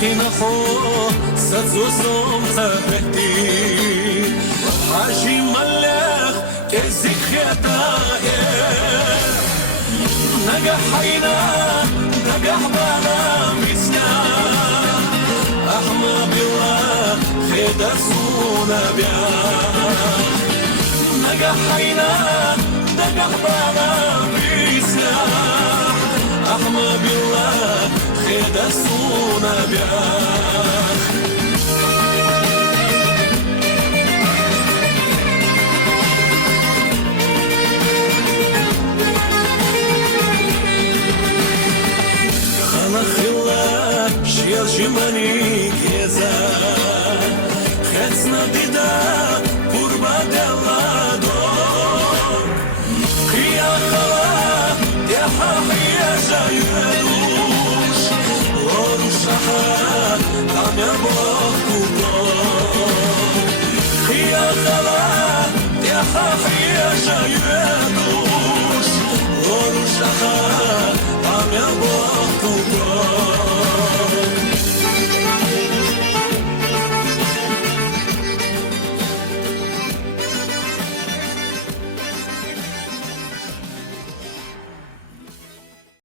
قنخو ستزوزم تبهدي حاجي ملخ كزيك خطايا نجح حينا نجح بلا مسنا أحمى بالله خدا سونا بيا نجح حينا نجح بلا مسنا أحمى بالله خدا سونا بيا شيل جماني كذا خدنا بدا قربا دلادور قيا خلا يا حيا جايلوش وروشها عم يبقوا قيا خلا يا حيا جايلوش وروشها عم يبقوا